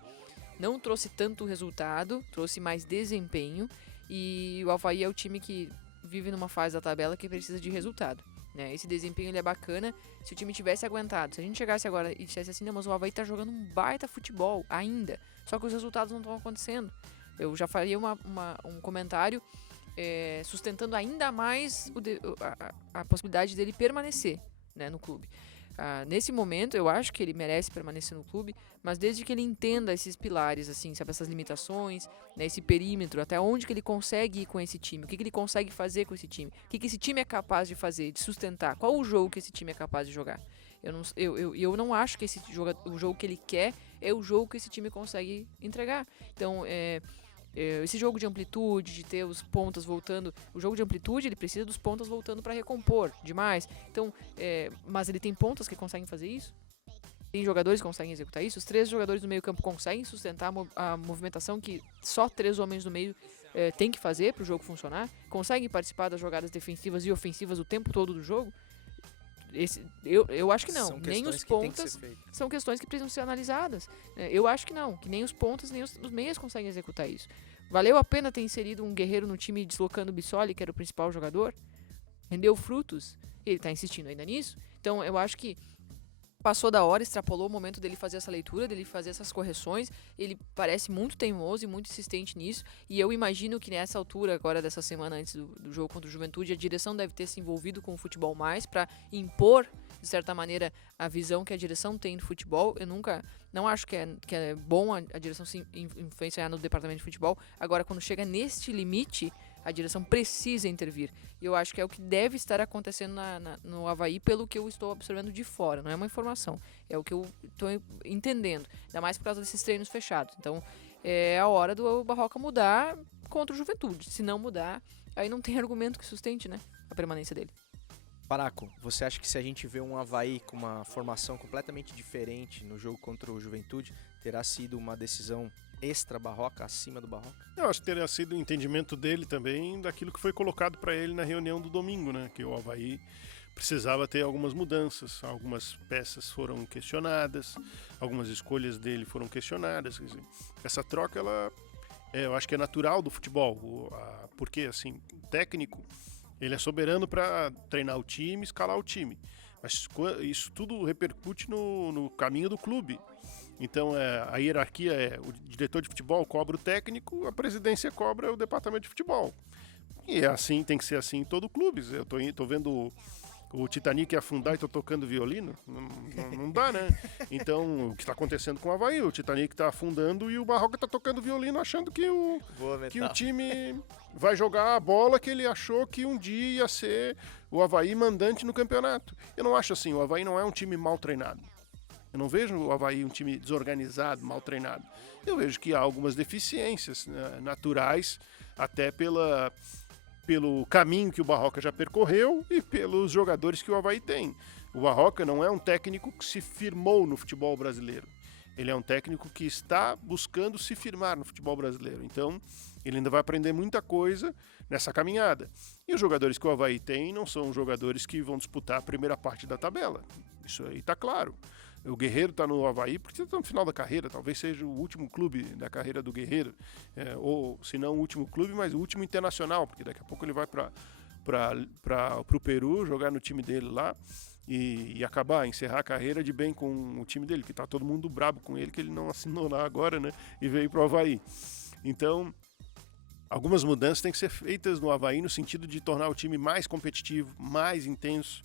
não trouxe tanto resultado, trouxe mais desempenho, e o Avaí é o time que vive numa fase da tabela que precisa de resultado. Né? Esse desempenho ele é bacana se o time tivesse aguentado. Se a gente chegasse agora e dissesse assim, não, mas o Avaí tá jogando um baita futebol ainda, só que os resultados não estão acontecendo. Eu já faria um comentário sustentando ainda mais a possibilidade dele permanecer, né, no clube. Nesse momento, eu acho que ele merece permanecer no clube, mas desde que ele entenda esses pilares, assim, sabe, essas limitações, né, esse perímetro, até onde que ele consegue ir com esse time, o que ele consegue fazer com esse time, o que esse time é capaz de fazer, de sustentar, qual o jogo que esse time é capaz de jogar. Eu não acho que o jogo que ele quer é o jogo que esse time consegue entregar. Então, esse jogo de amplitude, de ter os pontas voltando, o jogo de amplitude ele precisa dos pontas voltando para recompor demais. Então, mas ele tem pontas que conseguem fazer isso? Tem jogadores que conseguem executar isso? Os 3 jogadores do meio campo conseguem sustentar a movimentação que só 3 homens do meio tem que fazer para o jogo funcionar? Conseguem participar das jogadas defensivas e ofensivas o tempo todo do jogo? Eu acho que não. Nem os pontas são questões que precisam ser analisadas. Eu acho que não. Que nem os pontas, nem os meias conseguem executar isso. Valeu a pena ter inserido um guerreiro no time deslocando o Bissoli, que era o principal jogador? Rendeu frutos? Ele tá insistindo ainda nisso? Então eu acho que passou da hora, extrapolou o momento dele fazer essa leitura, dele fazer essas correções. Ele parece muito teimoso e muito insistente nisso. E eu imagino que nessa altura, agora dessa semana antes do jogo contra o Juventude, a direção deve ter se envolvido com o futebol mais para impor, de certa maneira, a visão que a direção tem do futebol. Eu não acho que é bom a direção se influenciar no departamento de futebol. Agora, quando chega neste limite, a direção precisa intervir. E eu acho que é o que deve estar acontecendo no Avaí, pelo que eu estou observando de fora. Não é uma informação, é o que eu estou entendendo. Ainda mais por causa desses treinos fechados. Então, é a hora do Barroca mudar contra o Juventude. Se não mudar, aí não tem argumento que sustente, né, a permanência dele. Paraco, você acha que se a gente vê um Avaí com uma formação completamente diferente no jogo contra o Juventude, terá sido uma decisão extra Barroca, acima do Barroca? Eu acho que teria sido o entendimento dele também daquilo que foi colocado para ele na reunião do domingo, né? Que o Avaí precisava ter algumas mudanças, algumas peças foram questionadas, algumas escolhas dele foram questionadas. Quer dizer, essa troca, eu acho que é natural do futebol, porque assim, o técnico ele é soberano para treinar o time, escalar o time, mas isso tudo repercute no caminho do clube. Então a hierarquia o diretor de futebol cobra o técnico, a presidência cobra o departamento de futebol. E é assim, tem que ser assim em todo clube. Eu tô vendo o Titanic afundar e tô tocando violino, não dá, né? Então, o que está acontecendo com o Avaí? O Titanic tá afundando e o Barroca tá tocando violino achando que o time vai jogar a bola que ele achou que um dia ia ser o Avaí mandante no campeonato. Eu não acho assim, o Avaí não é um time mal treinado. Eu não vejo o Avaí um time desorganizado, mal treinado. Eu vejo que há algumas deficiências, né, naturais, até pelo caminho que o Barroca já percorreu e pelos jogadores que o Avaí tem. O Barroca não é um técnico que se firmou no futebol brasileiro. Ele é um técnico que está buscando se firmar no futebol brasileiro. Então, ele ainda vai aprender muita coisa nessa caminhada. E os jogadores que o Avaí tem não são jogadores que vão disputar a primeira parte da tabela. Isso aí está claro. O Guerreiro está no Avaí porque está no final da carreira, talvez seja o último clube da carreira do Guerreiro, ou se não o último clube, mas o último internacional, porque daqui a pouco ele vai para o Peru jogar no time dele lá e encerrar a carreira de bem com o time dele, que está todo mundo brabo com ele, que ele não assinou lá agora, né, e veio para o Avaí. Então, algumas mudanças têm que ser feitas no Avaí no sentido de tornar o time mais competitivo, mais intenso,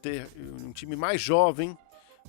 ter um time mais jovem.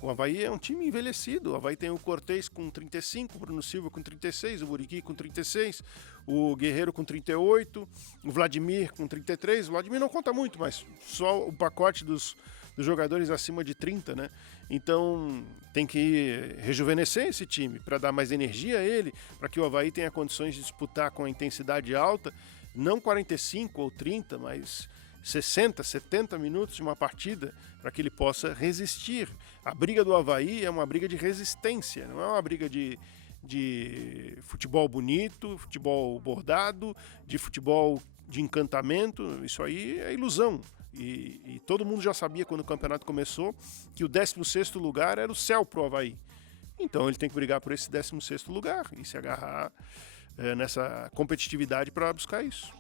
O Avaí é um time envelhecido. O Avaí tem o Cortez com 35, o Bruno Silva com 36, o Muriqui com 36, o Guerreiro com 38, o Vladimir com 33. O Vladimir não conta muito, mas só o pacote dos jogadores acima de 30, né? Então tem que rejuvenescer esse time para dar mais energia a ele, para que o Avaí tenha condições de disputar com a intensidade alta, não 45 ou 30, mas 60, 70 minutos de uma partida, para que ele possa resistir. A briga do Avaí é uma briga de resistência, não é uma briga de futebol bonito, futebol bordado, de futebol de encantamento. Isso aí é ilusão. E todo mundo já sabia quando o campeonato começou que o 16º lugar era o céu pro Avaí. Então ele tem que brigar por esse 16º lugar e se agarrar nessa competitividade para buscar isso.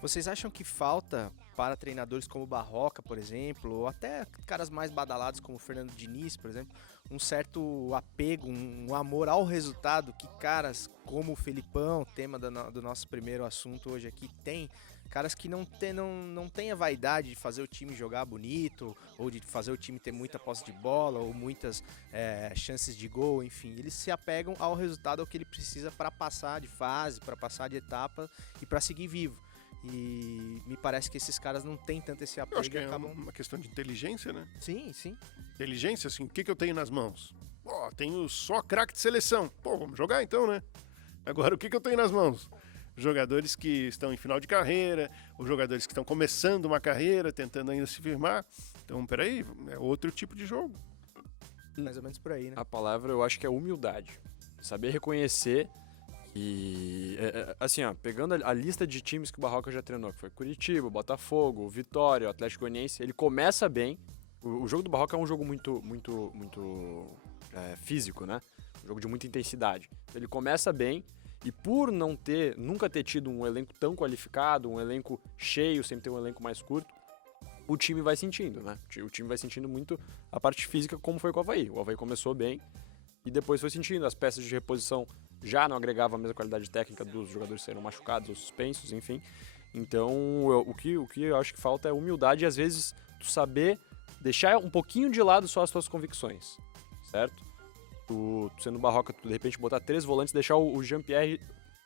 Vocês acham que falta para treinadores como Barroca, por exemplo, ou até caras mais badalados como Fernando Diniz, por exemplo, um certo apego, um amor ao resultado que caras como o Felipão, tema do nosso primeiro assunto hoje aqui, tem? Caras que não tem a vaidade de fazer o time jogar bonito, ou de fazer o time ter muita posse de bola, ou muitas chances de gol, enfim. Eles se apegam ao resultado, ao que ele precisa para passar de fase, para passar de etapa e para seguir vivo. E me parece que esses caras não têm tanto esse apego. Eu acho que é uma questão de inteligência, né? Sim, sim. Inteligência, assim, o que eu tenho nas mãos? Pô, tenho só craque de seleção. Pô, vamos jogar então, né? Agora, o que eu tenho nas mãos? Jogadores que estão em final de carreira, ou jogadores que estão começando uma carreira, tentando ainda se firmar. Então, peraí, é outro tipo de jogo. Mais ou menos por aí, né? A palavra eu acho que é humildade. Saber reconhecer que, assim, ó, pegando a lista de times que o Barroca já treinou, que foi Curitiba, Botafogo, Vitória, o Atlético Goianiense, ele começa bem. O jogo do Barroca é um jogo muito físico, né? Um jogo de muita intensidade. Ele começa bem e por nunca ter tido um elenco tão qualificado, um elenco cheio, sempre ter um elenco mais curto, o time vai sentindo, né? O time vai sentindo muito a parte física, como foi com o Avaí. O Avaí começou bem e depois foi sentindo. As peças de reposição já não agregavam a mesma qualidade técnica dos jogadores serem machucados ou suspensos, enfim. Então, o que eu acho que falta é humildade e, às vezes, tu saber deixar um pouquinho de lado só as tuas convicções, certo? Tu sendo Barroca, tu de repente botar 3 volantes e deixar o Jean-Pierre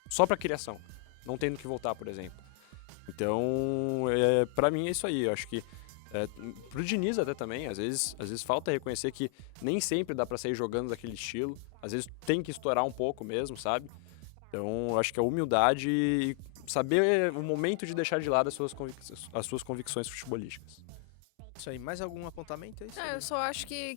só pra criação, não tendo que voltar, por exemplo. Então, pra mim é isso aí. Eu acho que pro Diniz até também, às vezes falta reconhecer que nem sempre dá pra sair jogando daquele estilo. Às vezes tem que estourar um pouco mesmo, sabe? Então, eu acho que a humildade e saber o momento de deixar de lado as suas convicções futebolísticas. Isso aí, mais algum apontamento? É isso Eu só acho que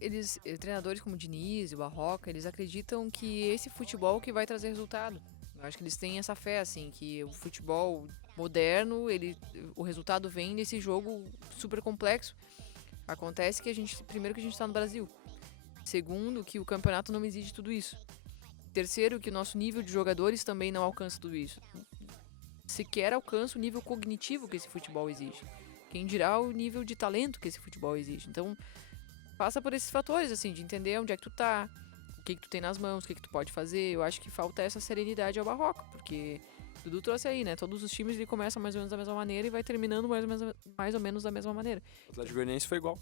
eles, treinadores como o Diniz, o Barroca, eles acreditam que esse futebol que vai trazer resultado. Eu acho que eles têm essa fé, assim, que o futebol moderno, o resultado vem desse jogo super complexo. Acontece que primeiro que a gente tá no Brasil. Segundo, que o campeonato não exige tudo isso. Terceiro, que o nosso nível de jogadores também não alcança tudo isso. Sequer alcança o nível cognitivo que esse futebol exige. Quem dirá o nível de talento que esse futebol exige. Então, passa por esses fatores, assim, de entender onde é que tu tá, o que tu tem nas mãos, o que tu pode fazer. Eu acho que falta essa serenidade ao Barroca, porque Dudu trouxe aí, né? Todos os times ele começa mais ou menos da mesma maneira e vai terminando mais ou menos da mesma maneira. O Atlético Goianiense foi igual.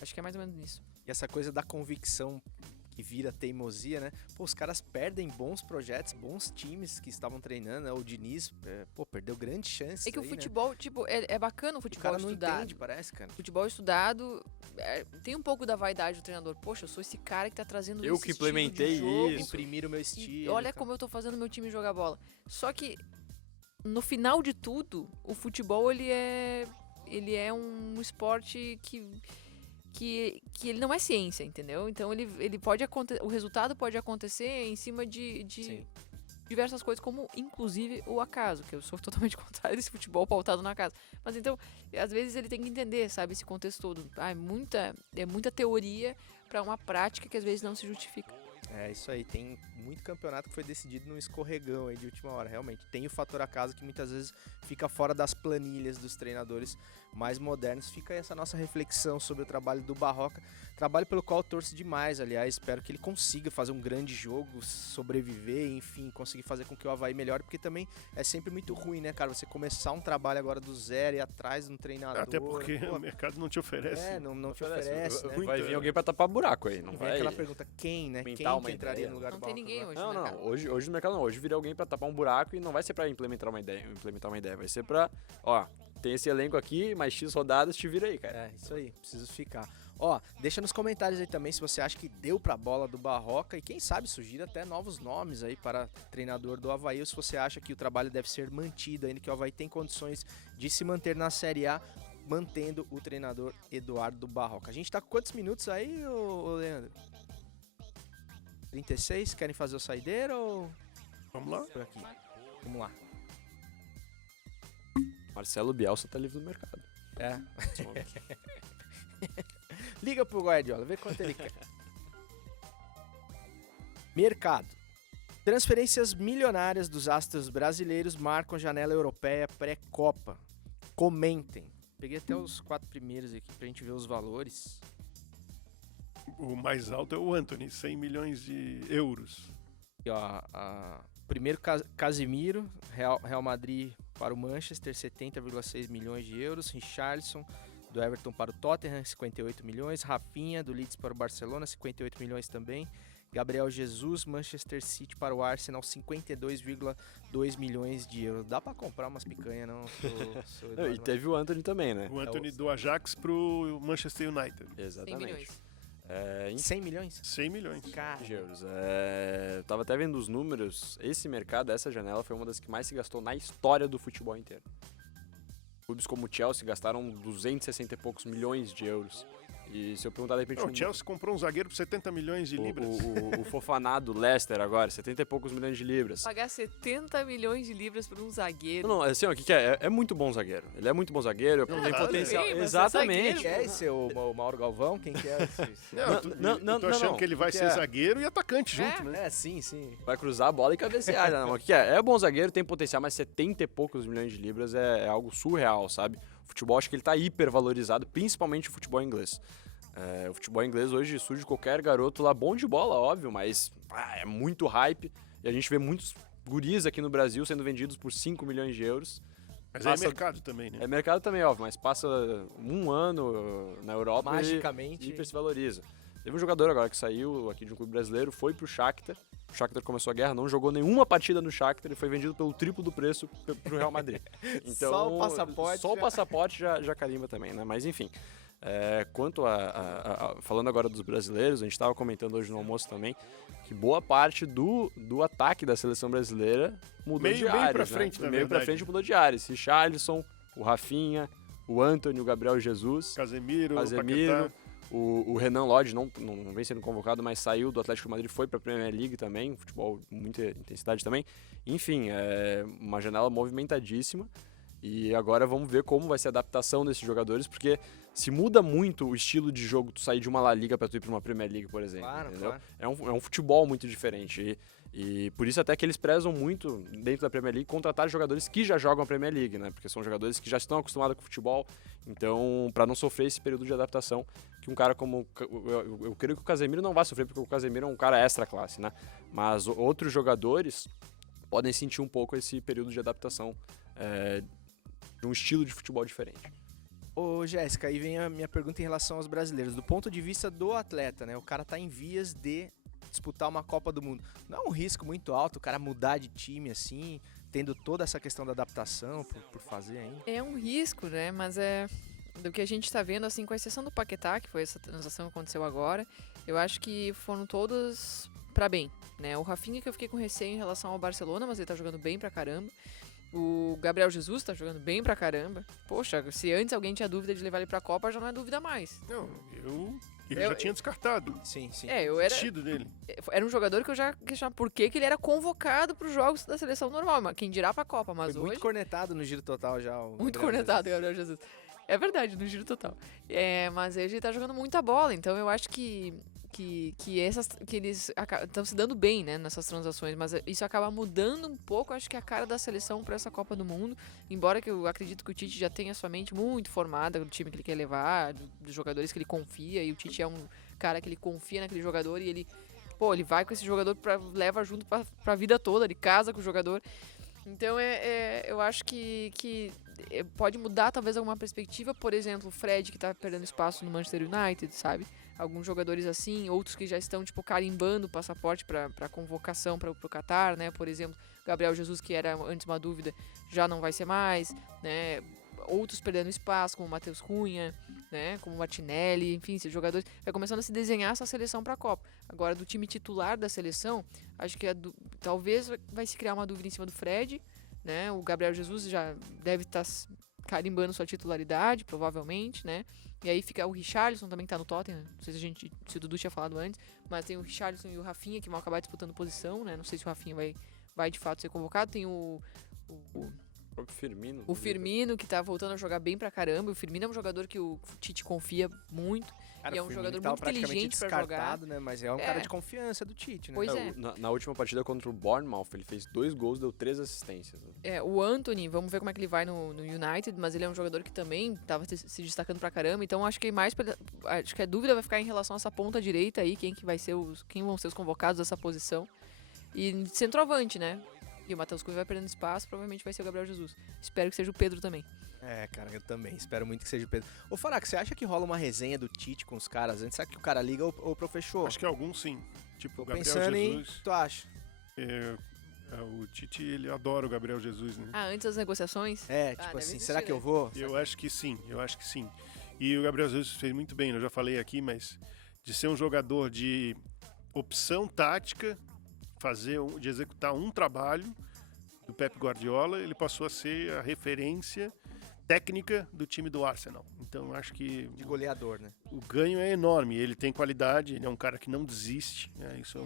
Acho que é mais ou menos isso. E essa coisa da convicção que vira teimosia, né? Pô, os caras perdem bons projetos, bons times que estavam treinando, né? O Diniz, perdeu grandes chances. É que o aí, futebol, tipo, é bacana o né? O futebol cara não estudado. entende, parece, cara. Futebol estudado, tem um pouco da vaidade do treinador. Poxa, eu sou esse cara que tá trazendo Eu esse que estilo de implementei jogo, isso. Imprimir o meu e estilo. olha tá? como eu tô fazendo meu time jogar bola. Só que, no final de tudo, o futebol, ele é um esporte que ele não é ciência, entendeu? Então ele pode acontecer, o resultado pode acontecer em cima de Sim. diversas coisas, como inclusive o acaso, que eu sou totalmente contrário desse futebol pautado no acaso. Mas então, às vezes ele tem que entender, sabe, esse contexto todo. É muita teoria para uma prática que às vezes não se justifica. É, isso aí. Tem muito campeonato que foi decidido num escorregão aí de última hora, realmente. Tem o fator acaso que muitas vezes fica fora das planilhas dos treinadores mais modernos. Fica aí essa nossa reflexão sobre o trabalho do Barroca. Trabalho pelo qual eu torço demais, aliás. Espero que ele consiga fazer um grande jogo, sobreviver, enfim, conseguir fazer com que o Avaí melhore, porque também é sempre muito ruim, né, cara? Você começar um trabalho agora do zero e ir atrás de um treinador. Até porque o mercado não te oferece. Não te oferece, né? Vai vir alguém pra tapar buraco aí, não Vem vai? aquela pergunta, quem, né? Quem Pintar uma que entraria ideia. no lugar Não do tem Barroca ninguém agora? hoje. Não, no não. mercado. Hoje no mercado não. Hoje viria alguém pra tapar um buraco e não vai ser pra implementar uma ideia. Vai ser pra, ó, tem esse elenco aqui, mais X rodadas, te vira aí, cara. É, isso aí, preciso ficar. Ó, deixa nos comentários aí também se você acha que deu pra bola do Barroca e quem sabe surgir até novos nomes aí para treinador do Avaí, ou se você acha que o trabalho deve ser mantido ainda, que o Avaí tem condições de se manter na Série A, mantendo o treinador Eduardo Barroca. A gente tá com quantos minutos aí, ô Leandro? 36? Querem fazer o saideiro ou Vamos lá? por aqui? Vamos lá. Marcelo Bielsa tá livre do mercado. É. Liga pro Guardiola, vê quanto ele quer. Mercado. Transferências milionárias dos astros brasileiros marcam janela europeia pré-Copa. Comentem. Peguei até os 4 primeiros aqui pra gente ver os valores. O mais alto é o Antony, 100 milhões de euros. E, ó, primeiro Casemiro, Real Madrid para o Manchester, 70,6 milhões de euros. Richarlison, do Everton para o Tottenham, 58 milhões. Rafinha, do Leeds para o Barcelona, 58 milhões também. Gabriel Jesus, Manchester City para o Arsenal, 52,2 milhões de euros. Dá pra comprar umas picanhas, não? E teve o Antony também, né? O Antony do Ajax pro Manchester United. 100 Exatamente. milhões. 100 milhões? 100 milhões. Cara, De euros. Eu tava até vendo os números. Esse mercado, essa janela, foi uma das que mais se gastou na história do futebol inteiro. Clubes como o Chelsea gastaram 260 e poucos milhões de euros. E se eu perguntar de repente... O Chelsea comprou um zagueiro por 70 milhões de libras. O Fofanado Leicester agora, 70 e poucos milhões de libras. Pagar 70 milhões de libras por um zagueiro. Não, assim, ó, o que é? É muito bom zagueiro. Ele é muito bom zagueiro, tem nada, potencial. mas é Exatamente. quem é esse? O Mauro Galvão? Quem que é esse? Tô achando que ele vai Que ser é? zagueiro e atacante junto, né? É, sim. Vai cruzar a bola e cabecear. Não, o que é? É bom zagueiro, tem potencial, mas 70 e poucos milhões de libras é algo surreal, sabe? O futebol, acho que ele tá hipervalorizado, principalmente o futebol inglês. O futebol inglês hoje surge qualquer garoto lá bom de bola, óbvio, mas é muito hype. E a gente vê muitos guris aqui no Brasil sendo vendidos por 5 milhões de euros. Mas Passa- é mercado também, né? É mercado também, óbvio, mas passa um ano na Europa Magicamente. e hiper se valoriza. Teve um jogador agora que saiu aqui de um clube brasileiro, foi pro Shakhtar. O Shakhtar começou a guerra, não jogou nenhuma partida no Shakhtar e foi vendido pelo triplo do preço pro Real Madrid. Então, Só o passaporte Só o já- passaporte já carimba também, né? Mas enfim. Quanto falando agora dos brasileiros, a gente estava comentando hoje no almoço também que boa parte do ataque da seleção brasileira mudou Meio de pra áreas, frente, né? na Meio pra verdade. frente mudou de áreas. Richarlison, o Rafinha, o Antony, o Gabriel Jesus, Casemiro, Paquetá. O Renan Lodge não vem sendo convocado, mas saiu do Atlético de Madrid, foi para a Premier League também, futebol muita intensidade também. Enfim, é uma janela movimentadíssima e agora vamos ver como vai ser a adaptação desses jogadores, porque se muda muito o estilo de jogo, tu sair de uma La Liga para tu ir para uma Premier League, por exemplo, entendeu? Claro. É um futebol muito diferente e por isso até que eles prezam muito, dentro da Premier League, contratar jogadores que já jogam a Premier League, né? Porque são jogadores que já estão acostumados com o futebol, então para não sofrer esse período de adaptação, que um cara como... Eu creio que o Casemiro não vai sofrer, porque o Casemiro é um cara extra classe, né? Mas outros jogadores podem sentir um pouco esse período de adaptação de um estilo de futebol diferente. Ô, Jéssica, aí vem a minha pergunta em relação aos brasileiros. Do ponto de vista do atleta, né? O cara tá em vias de disputar uma Copa do Mundo. Não é um risco muito alto o cara mudar de time assim, tendo toda essa questão da adaptação por fazer ainda? É um risco, né? Mas do que a gente tá vendo, assim, com exceção do Paquetá, que foi essa transação que aconteceu agora, eu acho que foram todos pra bem, né? O Rafinha, que eu fiquei com receio em relação ao Barcelona, mas ele tá jogando bem pra caramba. O Gabriel Jesus tá jogando bem pra caramba. Poxa, se antes alguém tinha dúvida de levar ele pra Copa, já não é dúvida mais. Não, eu já tinha descartado. Sim. Eu era... O vestido dele. Era um jogador que eu já questionava por que ele era convocado pros jogos da seleção normal, mas quem dirá pra Copa, mas Foi hoje... muito cornetado no Giro Total já. Muito cornetado, Gabriel Jesus. É verdade, no Giro Total. Mas ele tá jogando muita bola, então eu acho que eles estão se dando bem, né, nessas transações, mas isso acaba mudando um pouco, acho que a cara da seleção para essa Copa do Mundo, embora que eu acredito que o Tite já tenha sua mente muito formada do time que ele quer levar, dos jogadores que ele confia, e o Tite é um cara que ele confia naquele jogador e ele vai com esse jogador, leva junto pra vida toda, ele casa com o jogador. Então eu acho que pode mudar talvez alguma perspectiva, por exemplo, o Fred, que tá perdendo espaço no Manchester United, sabe? Alguns jogadores assim, outros que já estão tipo carimbando o passaporte para convocação para o Qatar, né? Por exemplo, Gabriel Jesus, que era antes uma dúvida, já não vai ser mais, né? Outros perdendo espaço, como o Matheus Cunha, né? Como o Martinelli, enfim, esses jogadores vai começando a se desenhar essa seleção para a Copa. Agora, do time titular da seleção, acho que talvez vai se criar uma dúvida em cima do Fred, né? O Gabriel Jesus já deve estar carimbando sua titularidade, provavelmente, né? E aí fica o Richarlison também, que tá no Tottenham. Não sei se o Dudu tinha falado antes, mas tem o Richarlison e o Rafinha que vão acabar disputando posição, né? Não sei se o Rafinha vai de fato ser convocado. Tem o próprio Firmino. O Firmino, que tá voltando a jogar bem pra caramba. O Firmino é um jogador que o Tite confia muito. Cara, e é um jogador muito inteligente pra jogar. Né? Mas é um cara de confiança do Tite, né? Pois é. Na última partida contra o Bournemouth, ele fez 2 gols, deu 3 assistências. O Antony, vamos ver como é que ele vai no United, mas ele é um jogador que também tava se destacando pra caramba. Então acho que acho que a dúvida vai ficar em relação a essa ponta direita aí, quem vão ser os convocados dessa posição. E centroavante, né? E o Matheus Cunha vai perdendo espaço, provavelmente vai ser o Gabriel Jesus. Espero que seja o Pedro também. Cara, eu também. Espero muito que seja o Pedro. Ô, Faraco, você acha que rola uma resenha do Tite com os caras antes? Será que o cara liga ou pro fechou? Acho que alguns sim. Tipo, o Gabriel pensando Jesus. Tu acha? O Tite, ele adora o Gabriel Jesus, né? Antes das negociações? Tipo assim, será que eu vou? Eu acho que sim. E o Gabriel Jesus fez muito bem, eu já falei aqui, mas de ser um jogador de opção tática, de executar um trabalho do Pep Guardiola, ele passou a ser a referência técnica do time do Arsenal. Então acho que de goleador, né? O ganho é enorme, ele tem qualidade, ele é um cara que não desiste, né? Isso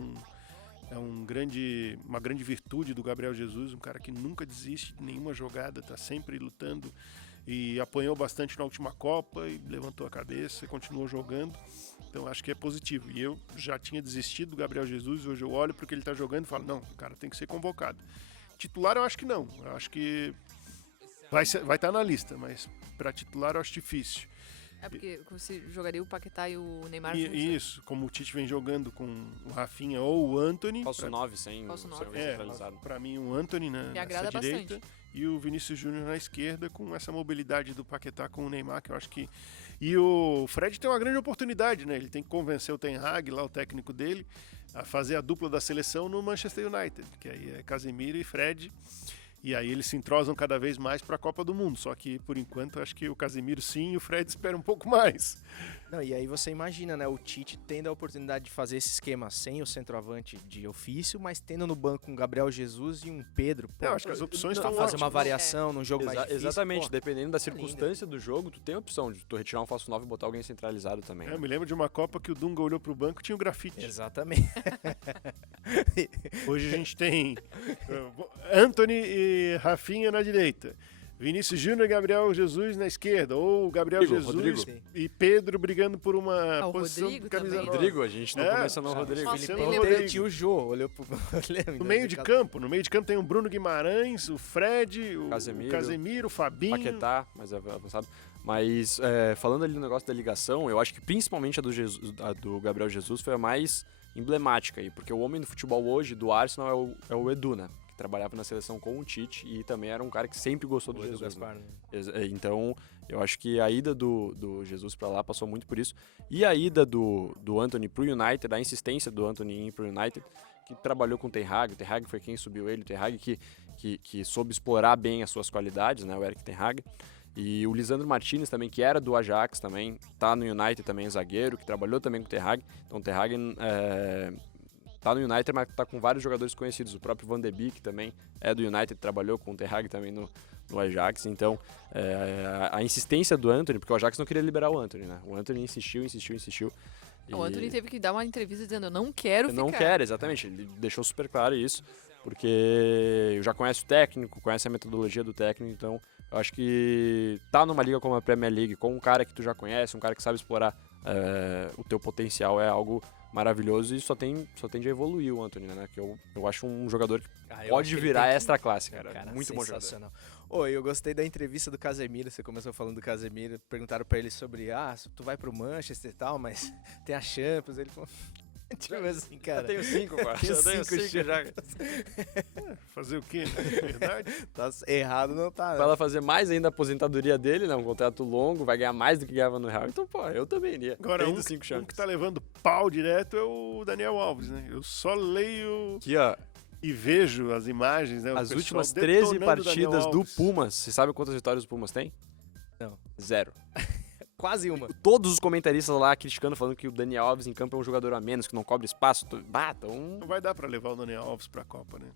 uma grande virtude do Gabriel Jesus, um cara que nunca desiste de nenhuma jogada, tá sempre lutando e apanhou bastante na última Copa e levantou a cabeça e continuou jogando. Então acho que é positivo. E eu já tinha desistido do Gabriel Jesus, hoje eu olho para o que ele está jogando e falo, não, o cara tem que ser convocado. Titular eu acho que não, eu acho que vai estar na lista, mas para titular eu acho difícil. Porque você jogaria o Paquetá e o Neymar juntos, isso, como o Tite vem jogando com o Rafinha ou o Antony. Falso 9 sem centralizado. Para mim o Antony nessa direita e o Vinícius Júnior na esquerda, com essa mobilidade do Paquetá com o Neymar, que eu acho que... E o Fred tem uma grande oportunidade, né? Ele tem que convencer o Ten Hag, lá o técnico dele, a fazer a dupla da seleção no Manchester United, que aí é Casemiro e Fred. E aí eles se entrosam cada vez mais para a Copa do Mundo. Só que, por enquanto, acho que o Casemiro sim e o Fred espera um pouco mais. Não, e aí você imagina, né, o Tite tendo a oportunidade de fazer esse esquema sem o centroavante de ofício, mas tendo no banco um Gabriel Jesus e um Pedro. Pô, Eu acho que as opções pra estão fazer uma ótimas. variação num jogo mais difícil. Exatamente, pô, dependendo da tá lindo. circunstância do jogo, tu tem a opção de tu retirar um falso 9 e botar alguém centralizado também. Eu me lembro de uma Copa que o Dunga olhou pro banco e tinha o grafite. Exatamente. Hoje a gente tem Anthony e Rafinha na direita. Vinícius Júnior e Gabriel Jesus na esquerda. Ou Gabriel Rodrigo. Jesus e Pedro brigando por uma o posição Rodrigo de camisa também. 9. Rodrigo, a gente não começa no Rodrigo. Nossa, Filipão bem lembrado. tinha o Jô, olhou pro... No meio de campo. No meio de campo tem o Bruno Guimarães, o Fred, o Casemiro, o Fabinho. Paquetá, mas é avançado. Mas falando ali no negócio da ligação, eu acho que principalmente a do Gabriel Jesus foi a mais emblemática aí, porque o homem do futebol hoje do Arsenal é o Edu, né? Que trabalhava na seleção com o Tite e também era um cara que sempre gostou do Jesus. Gaspar, Né? né? Então, eu acho que a ida do Jesus pra lá passou muito por isso. E a ida do Anthony pro United, a insistência do Anthony em ir pro United, que trabalhou com o Ten Hag. O Ten Hag foi quem subiu ele, o Ten Hag que soube explorar bem as suas qualidades, né? O Erik Ten Hag. E o Lisandro Martinez também, que era do Ajax também, tá no United também, zagueiro, que trabalhou também com o Ten Hag. Então o Ten Hag tá no United, mas tá com vários jogadores conhecidos. O próprio Van de Beek também é do United, trabalhou com o Ten Hag também no Ajax. Então a insistência do Anthony, porque o Ajax não queria liberar o Anthony, né? O Anthony insistiu. O Anthony teve que dar uma entrevista dizendo, eu não quero Eu ficar. não quero, exatamente. Ele deixou super claro isso, porque já conhece o técnico, conhece a metodologia do técnico, então eu acho que tá numa liga como a Premier League, com um cara que tu já conhece, um cara que sabe explorar o teu potencial, é algo maravilhoso e só tende a evoluir o Anthony, né? Que eu acho um jogador que pode virar extra classe, cara. Muito bom jogador. Oi, eu gostei da entrevista do Casemiro, você começou falando do Casemiro, perguntaram pra ele sobre, tu vai pro Manchester e tal, mas tem a Champions, ele falou, tipo assim, cara. Eu tenho 5, cara. Tenho Eu tenho cinco 5 já. Fazer o quê? Né? Verdade. Tá errado não tá, né? Pra ela fazer mais ainda a aposentadoria dele, né? Um contrato longo, vai ganhar mais do que ganhava no Real. Então, pô, eu também iria. Agora, Tendo um 5 que chances. tá levando pau direto é o Daniel Alves, né? Eu só leio Aqui, ó. e vejo as imagens, né? O As pessoal últimas 13 detonando o partidas Daniel do Alves. Pumas, você sabe quantas vitórias o Pumas tem? Não. 0. Quase uma. Todos os comentaristas lá criticando, falando que o Daniel Alves em campo é um jogador a menos, que não cobre espaço. Então... Não vai dar pra levar o Daniel Alves pra Copa, né?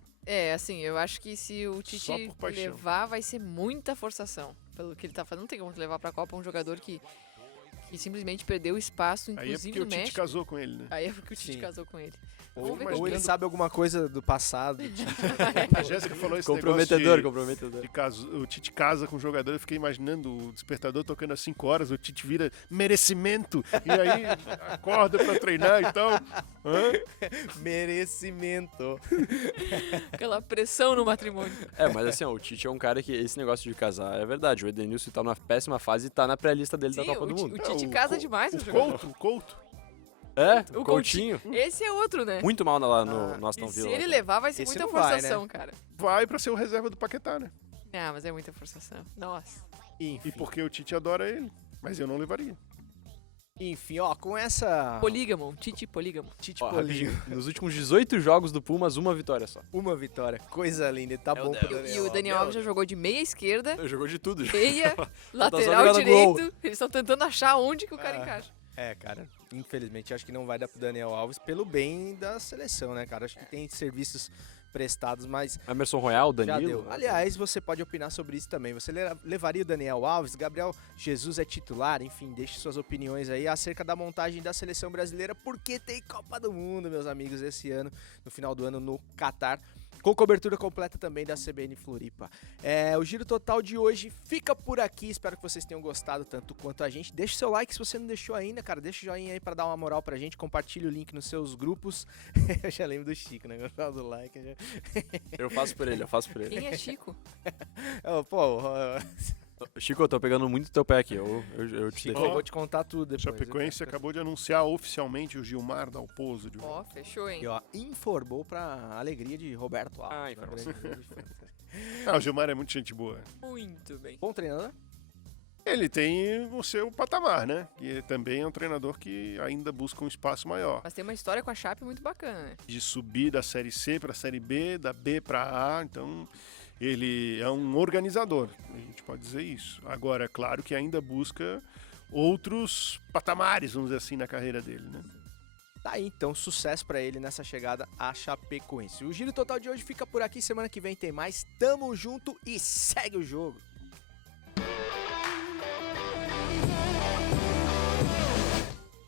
Assim, eu acho que se o Tite Só por paixão. levar, vai ser muita forçação. Pelo que ele tá fazendo, não tem como levar pra Copa um jogador que simplesmente perdeu espaço, Aí é inclusive porque o no Tite México. casou com ele, né? Aí é porque o Tite Sim. casou com ele. Ou, Vamos ver ou como ele que- sabe alguma coisa do passado. A Jéssica falou esse Comprometedor, negócio comprometedor. de o Tite casa com o jogador, eu fiquei imaginando o despertador tocando às 5 horas, o Tite vira merecimento, e aí acorda pra treinar e tal. Hã? Merecimento. Aquela pressão no matrimônio. Mas assim, ó, o Tite é um cara que esse negócio de casar é verdade. O Edenilson tá numa péssima fase e tá na pré-lista dele da Sim, Copa do Mundo. o Tite o casa Co- demais com o O jogador. Couto. O O Coutinho. Esse é outro, né? Muito mal lá no Aston E se Villa. ele levar, vai ser Esse muita não vai, forçação, cara. Vai pra ser o reserva do Paquetá, né? Não, mas é muita forçação. Nossa. Enfim, E porque o Tite adora ele, mas eu não levaria. ó, com essa... Polígamo, Tite polígamo. Tite Ó, Polígamo, rapidinho. Nos últimos 18 jogos do Pumas, uma vitória só. uma vitória. Coisa linda, ele tá bom pro Daniel. E o Daniel Alves já jogou de meia esquerda, Jogou de tudo. já. meia, só lateral jogando direito. gol. Eles estão tentando achar onde que o cara encaixa. Cara, infelizmente acho que não vai dar pro Daniel Alves pelo bem da seleção, né, cara? Acho que tem serviços prestados, mas Emerson Royal, já Danilo. deu. Aliás, você pode opinar sobre isso também. Você levaria o Daniel Alves? Gabriel Jesus é titular? Enfim, deixe suas opiniões aí acerca da montagem da seleção brasileira, porque tem Copa do Mundo, meus amigos, esse ano, no final do ano no Catar. Com cobertura completa também da CBN Floripa. O Giro Total de hoje fica por aqui. Espero que vocês tenham gostado tanto quanto a gente. Deixe seu like se você não deixou ainda, cara. Deixa o joinha aí pra dar uma moral pra gente. Compartilhe o link nos seus grupos. Eu já lembro do Chico, né? Do like. Eu faço por ele. Quem é Chico? Chico, eu tô pegando muito teu pé aqui. Eu te Chico, defendo. eu vou te contar tudo depois. Chapecoense acabou de anunciar oficialmente o Gilmar Dalpozo. De Ó, fechou, hein? E ó, informou pra alegria de Roberto Alves. informação. o Gilmar é muito gente boa. Muito bem. Bom treinador? Ele tem o seu patamar, né? E também é um treinador que ainda busca um espaço maior. Mas tem uma história com a Chape muito bacana, né? De subir da Série C para a Série B, da B para A, então ele é um organizador, a gente pode dizer isso. Agora, é claro que ainda busca outros patamares, vamos dizer assim, na carreira dele, né? Tá aí, então, sucesso pra ele nessa chegada à Chapecoense. O Giro Total de hoje fica por aqui, semana que vem tem mais. Tamo junto e segue o jogo!